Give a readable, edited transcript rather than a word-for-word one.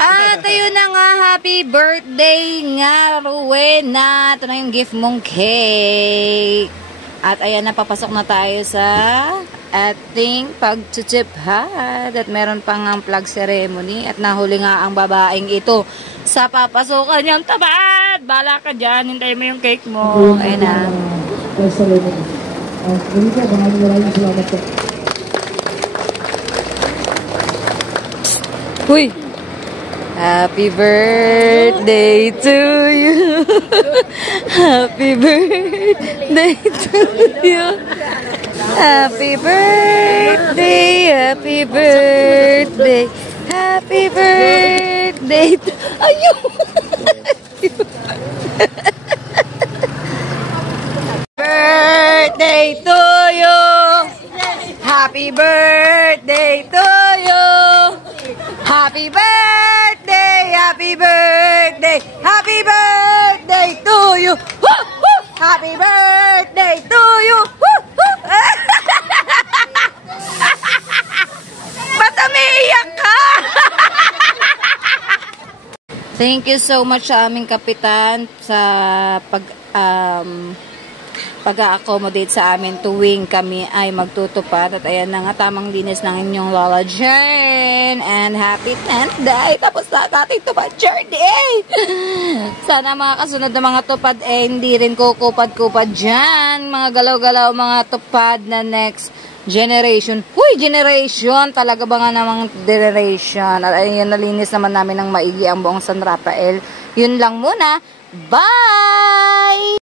At ayun na nga, happy birthday nga, Rowena. Ito na yung gift mong cake. At ayan na, papasok na tayo sa ating pagtutipad. At meron pang ang flag ceremony. At nahuli nga ang babaeng ito sa papasokan niyang tabad. Bala ka dyan, hintay mo yung cake mo. Ayan na. Uy! Happy birthday to you. Happy birthday to you. Happy birthday, happy birthday. Happy birthday to... Ayun! Birthday to you. Happy birthday to you. Happy birthday, happy birthday, happy birthday to you. Woo! Woo! Happy birthday to you. Woo! Woo! Ba't umiiyak ka? Thank you so much sa aming kapitan sa pag-a-accommodate sa amin tuwing kami ay magtutupad. At ayan na nga, tamang linis ng inyong Lola Jane. And happy 10th day. Tapos na ating tupad journey. Sana mga kasunod na mga tupad hindi rin kukupad-kupad dyan. Mga galaw-galaw, mga tupad na next generation. Huy, generation! Talaga ba nga namang generation? At ayun, nalinis naman namin ng maigi ang buong San Rafael. Yun lang muna. Bye!